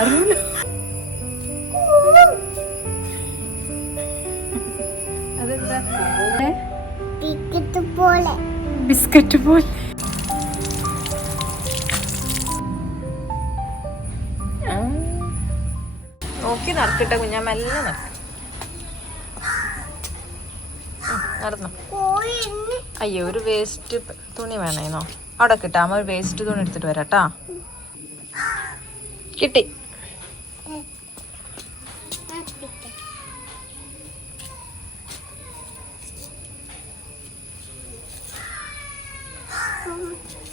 അറിയില്ല. അതെന്താ ബിസ്ക്കറ്റ് പോലെ? നോക്കി നടക്കട്ടെ കുഞ്ഞാ, മെല്ലെ നടന്നോ. അയ്യോ, ഒരു വേസ്റ്റ് തുണി വേണേന്നോ? അവിടെ കിട്ടാ. ഒരു വേസ്റ്റ് തുണി എടുത്തിട്ട് വരാട്ടാ. കിട്ടി.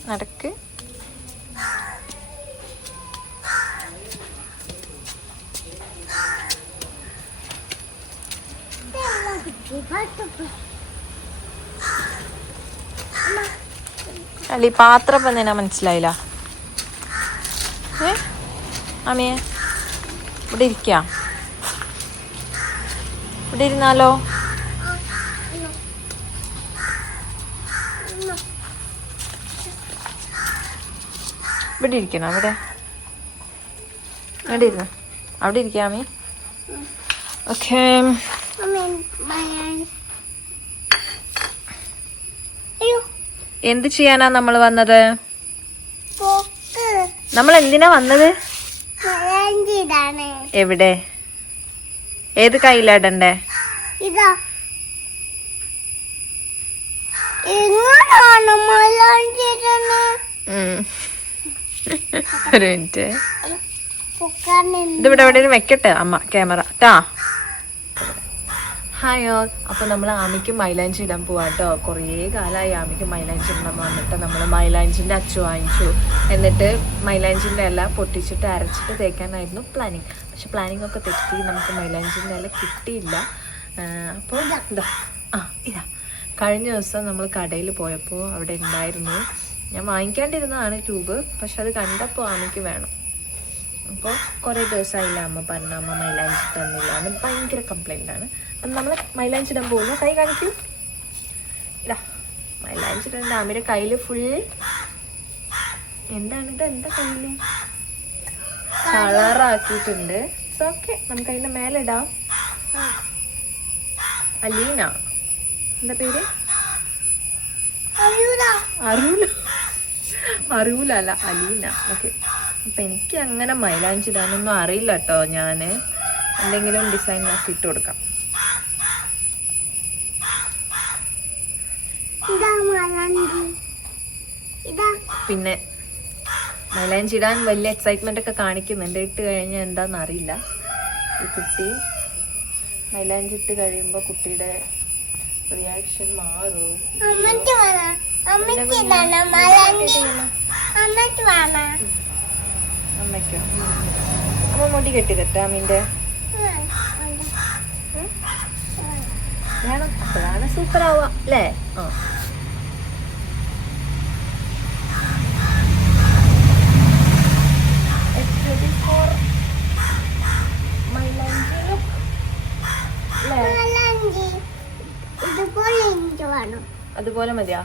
നടക്ക്. അല്ല, ഈ പാത്രം എന്തിനാ മനസ്സിലായില്ല? അമ്മേ, ഇവിടെ ഇരിക്കാം. ഇവിടെ ഇരുന്നാലോ? ഇവിടെ ഇരിക്കണോ? അവിടെ അവിടെ ഇരുന്നു. അവിടെ ഇരിക്കാമേ. ഓക്കെ. എന്ത് ചെയ്യാനാ നമ്മൾ വന്നത്? നമ്മൾ എന്തിനാ വന്നത്? എവിടെ? ഏത് കയ്യിലിടണ്ടേ? ഒരു മിനിറ്റ്, ഇതിവിടെ എവിടെയും വെക്കട്ടെ അമ്മ ക്യാമറ ട്ടാ. Hi all. അപ്പോൾ നമ്മൾ ആമിക്ക് മൈലാഞ്ചി ഇടാൻ പോവാട്ടോ. കുറേ കാലമായി ആമിക്ക് മൈലാഞ്ചി ഇടണം വന്നിട്ട് നമ്മൾ മൈലാഞ്ചിൻ്റെ അച്ചു വാങ്ങിച്ചു. എന്നിട്ട് മൈലാഞ്ചിൻ്റെ ഇല പൊട്ടിച്ചിട്ട് അരച്ചിട്ട് തേക്കാനായിരുന്നു പ്ലാനിങ്. പക്ഷെ പ്ലാനിങ് ഒക്കെ തെറ്റി, നമുക്ക് മൈലാഞ്ചിൻ്റെ ഇല കിട്ടിയില്ല. അപ്പോൾ ഇതാ കഴിഞ്ഞ ദിവസം നമ്മൾ കടയിൽ പോയപ്പോൾ അവിടെ ഉണ്ടായിരുന്നു. ഞാൻ വാങ്ങിക്കാണ്ടിരുന്നതാണ് ട്യൂബ്, പക്ഷെ അത് കണ്ടപ്പോൾ ആമിക്ക് വേണം. അപ്പോൾ കുറേ ദിവസമായില്ല അമ്മ പറഞ്ഞ അമ്മ മൈലാഞ്ചി തന്നില്ല എന്ന് ഭയങ്കര കംപ്ലൈൻ്റ് ആണ്. അപ്പം നമ്മൾ മൈലാഞ്ചി ഇടാൻ പോകുന്നു. കൈ കാണിക്കൂ. ഇതാ മൈലാഞ്ചി ഇടേണ്ട. അമ്മയുടെ കയ്യിൽ ഫുൾ എന്താണിത്? എന്താ കയ്യിൽ കളറാക്കിയിട്ടുണ്ട്. ഓക്കെ, നമുക്ക് അതിൻ്റെ മേലെ ഇടാം. അലീന എന്താ പേര്? അറിയൂല അല്ല, അലീന. ഓക്കെ. അപ്പം എനിക്ക് അങ്ങനെ മൈലാഞ്ചി ഇടാനൊന്നും അറിയില്ല കേട്ടോ. ഞാൻ എന്തെങ്കിലും ഡിസൈൻ നോക്കി ഇട്ട് കൊടുക്കാം. പിന്നെ മൈലാഞ്ചി ഇടാൻ വലിയ എക്സൈറ്റ്മെന്റ് ഒക്കെ കാണിക്കുന്നുണ്ട്. ഇട്ട് കഴിഞ്ഞാൽ എന്താണെന്ന് അറിയില്ല. ഈ കുട്ടി മൈലാഞ്ചി ഇട്ട് കഴിയുമ്പോൾ കുട്ടിയുടെ റിയാക്ഷൻ മാറും. അമ്മയ്ക്കോ? അമ്മ മുടി കെട്ടിതട്ടാ അമ്മീൻ്റെ? വേണം, അപ്പോഴാണ് സൂപ്പർ ആവുക അല്ലേ? അതുപോലെ മതിയാ?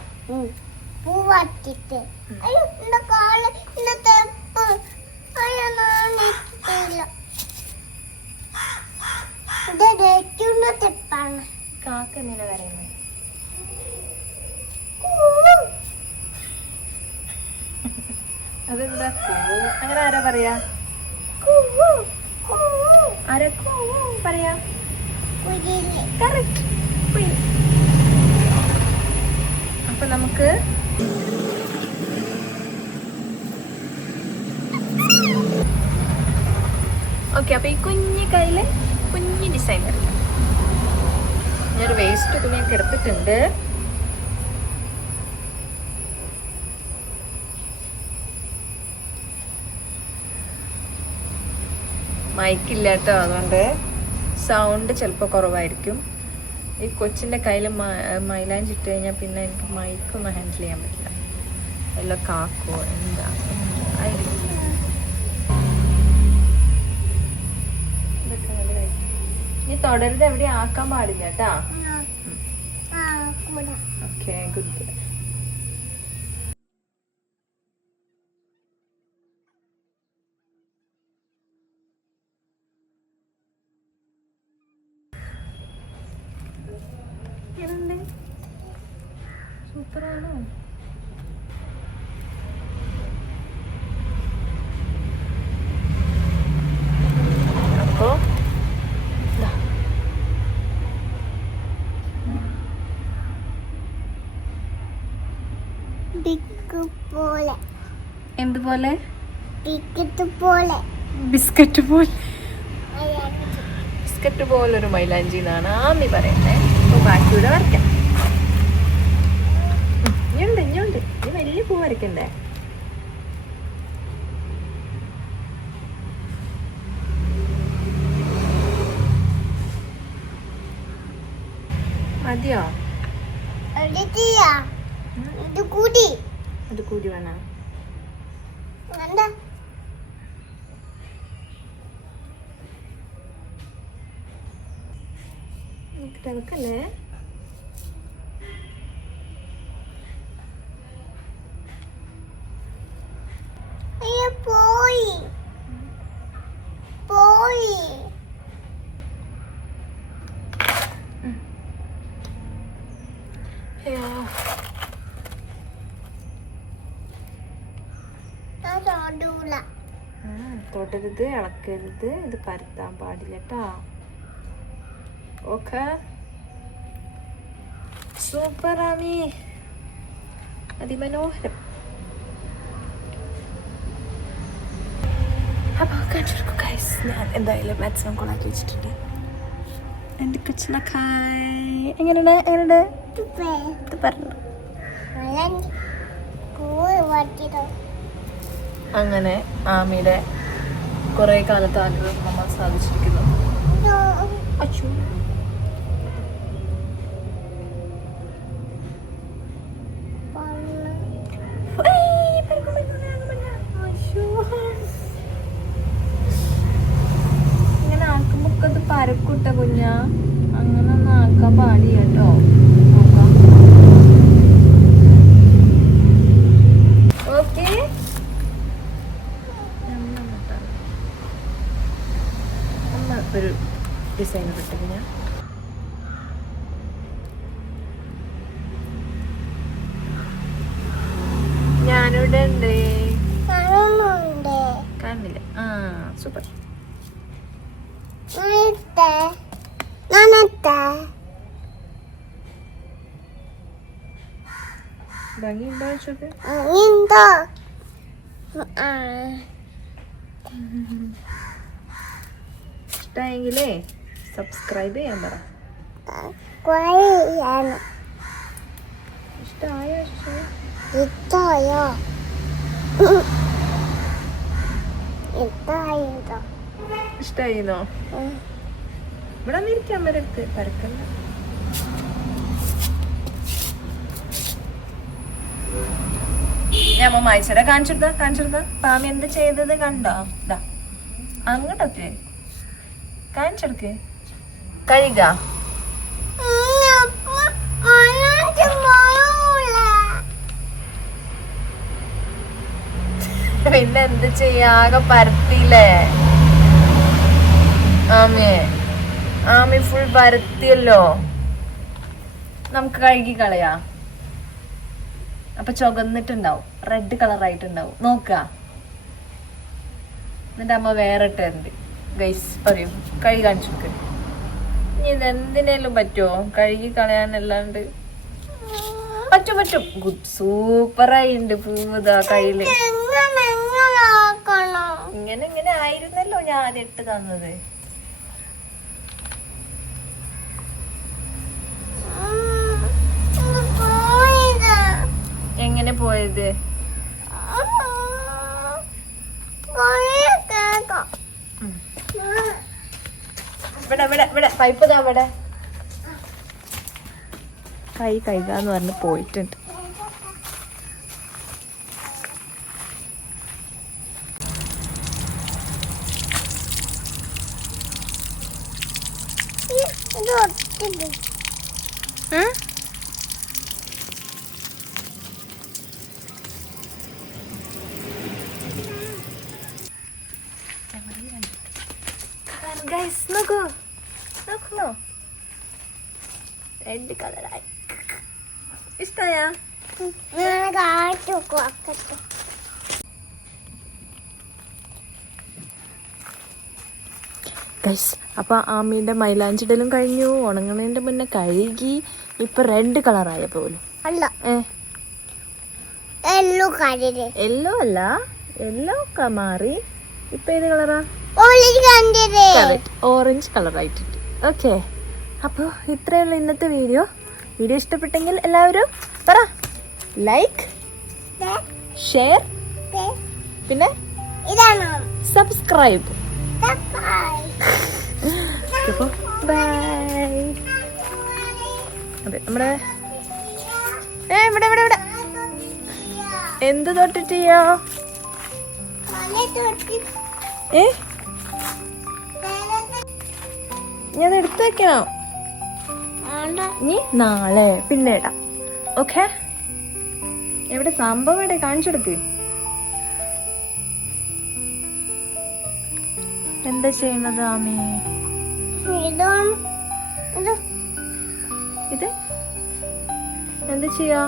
കാക്ക എന്തിനാ പറയുന്നത്? അതെന്താ അങ്ങനെ ആരാ പറയാ? ആരാ പറയാ? അപ്പൊ നമുക്ക് ഓക്കെ. അപ്പൊ ഈ കുഞ്ഞു കയ്യില് കുഞ്ഞു ഡിസൈൻ വരില്ല. ഞാനൊരു വേസ്റ്റ് തുണിയൊക്കെ എടുത്തിട്ടുണ്ട്. മൈക്കില്ല കേട്ടോ, അതുകൊണ്ട് സൗണ്ട് ചിലപ്പോൾ കുറവായിരിക്കും. ഈ കൊച്ചിൻ്റെ കയ്യിൽ മൈലാഞ്ചി ഇട്ട് കഴിഞ്ഞാൽ പിന്നെ എനിക്ക് മൈക്കൊന്നും ഹാൻഡിൽ ചെയ്യാൻ പറ്റില്ല. എല്ലാം കാക്കോ എന്താ ആയിരിക്കും. ഈ തുടരുത് എവിടെ ആക്കാൻ പാടില്ല കേട്ടാ. Okay, good. സൂപ്പറാണോ? അപ്പോ എന്തുപോലെ? ബിസ്ക്കറ്റ് പോലൊരു മൈലാഞ്ചി എന്നാണ് ആമി പറയുന്നത്. ബാക്കിയൂടെ വരയ്ക്കാം. ഇനിയുണ്ട് ഇനി വലിയ പൂ വരയ്ക്കണ്ടേ? മതിയോ? അത് കൂടി വേണം. തിളക്കല്ലേ? തൊടരുത്, ഇളക്കരുത്, ഇത് പരത്താൻ പാടില്ല കേട്ടോ. ഓക്കെ, സൂപ്പർ ആമി, അതിമനോഹരം. അപ്പോൾ കാണിച്ചെടുക്കും ഗൈസ്. ഞാൻ എന്തായാലും മാക്സിമം കൊളാക്കി വെച്ചിട്ടുണ്ട്. എൻ്റെ കൊച്ചിനക്കായി എങ്ങനെയുണ്ട് പറഞ്ഞു. അങ്ങനെ ആമിയുടെ കുറെ കാലത്ത് ആഗ്രഹം നമ്മൾ സാധിച്ചിരിക്കുന്നു. അച്ഛോ, ഇങ്ങനെ ആക്കുമ്പോ അത് പരക്കൂട്ട കുഞ്ഞ, അങ്ങനെ ഒന്നും ആക്കാൻ പാടില്ല കേട്ടോ. നോക്കാം. ഓക്കെ, ഒരു ഡിസൈൻ കിട്ടും. ഞാനിവിടെ ഉണ്ട്. കാണില്ല. ആ സൂപ്പർ. ഭംഗിയുണ്ടോ ചോക്ക്? ഇഷ്ടമായെങ്കിലേ സബ്സ്ക്രൈബ് ചെയ്യാൻ പറ. ഇഷ്ടമായോ? ഇഷ്ടായിന്നോ? ഇവിടെ ഇരിക്കാൻ വരരുത്, പരക്കണ്ട. ഞാൻ മായിച്ചടെ കാണിച്ചെടുത്ത പാമി എന്ത് ചെയ്തത് കണ്ടോ? അങ്ങോട്ടൊക്കെ കാണിച്ചെടുക്ക്. കഴുക പിന്നെ എന്ത് ചെയ്യാകെ പരത്തിയില്ലേ ആമി ഫുൾ പരത്തിയല്ലോ. നമുക്ക് കഴുകി കളയാ. അപ്പൊ ചുവന്നിട്ടുണ്ടാവും, റെഡ് കളറായിട്ടുണ്ടാവും. നോക്ക. എന്നിട്ട് അമ്മ വേറെ ഇട്ടുണ്ട് ഗൈസ്. പറയൂ, കഴുകി കാണിച്ചു. ഇനി ഇതെന്തിനേലും പറ്റുമോ കഴുകി കളയാനല്ലാണ്ട്? പറ്റും. ഗുഡ്, സൂപ്പറായിണ്ട് പൂതാ കയ്യില്. ഇങ്ങനെ ആയിരുന്നല്ലോ ഞാൻ ആദ്യം ഇട്ട് തന്നത്. എങ്ങനെ പോയത്? ഇവിടെ പൈപ്പ് ഇതാ. ഇവിടെ കൈ കഴുകാന്ന് പറഞ്ഞ് പോയിട്ടുണ്ട്. ഗൈസ് നോക്കൂ. റെഡ് കളറായി. ഇഷ്ടമായാ? ഗൈസ്, അപ്പോൾ ആമീൻ്റെ മൈലാഞ്ചിടലും കഴിഞ്ഞു. ഉണങ്ങുന്നതിൻ്റെ മുന്നേ കഴുകി. ഇപ്പം റെഡ് കളറായ പോലും. യെല്ലോ അല്ല, യെല്ലോ ഒക്കെ മാറി. ഇപ്പം ഏത് കളറാ? ഓറഞ്ച് കളറായിട്ടുണ്ട്. ഓക്കെ, അപ്പോൾ ഇത്രയുള്ള ഇന്നത്തെ വീഡിയോ. ഇഷ്ടപ്പെട്ടെങ്കിൽ എല്ലാവരും പറ ലൈക്ക്, ഷെയർ, പിന്നെ സബ്സ്ക്രൈബ്. ബൈ. അതെ, നമ്മുടെ ഇവിടെ ഇവിടെ ഇവിടെ എന്ത് തൊട്ടിട്ട് ചെയ്യോ? ഞാൻ എടുത്തു വെക്കണോ? ഇനി നാളെ പിന്നെ ഇടാം. ഓക്കെ, എവിടെ സംഭവം എവിടെ കാണിച്ചെടുക്ക്. എന്താ ചെയ്യുന്നത് ആമി? ഇത് എന്താ ചെയ്യാ?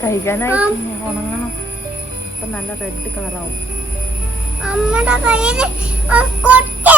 കഴിക്കാനായി ഉണങ്ങണം. അപ്പൊ നല്ല റെഡ് കളറാവും. അമ്മയുടെ കയ്യിൽ കൊട്ടിട്ട്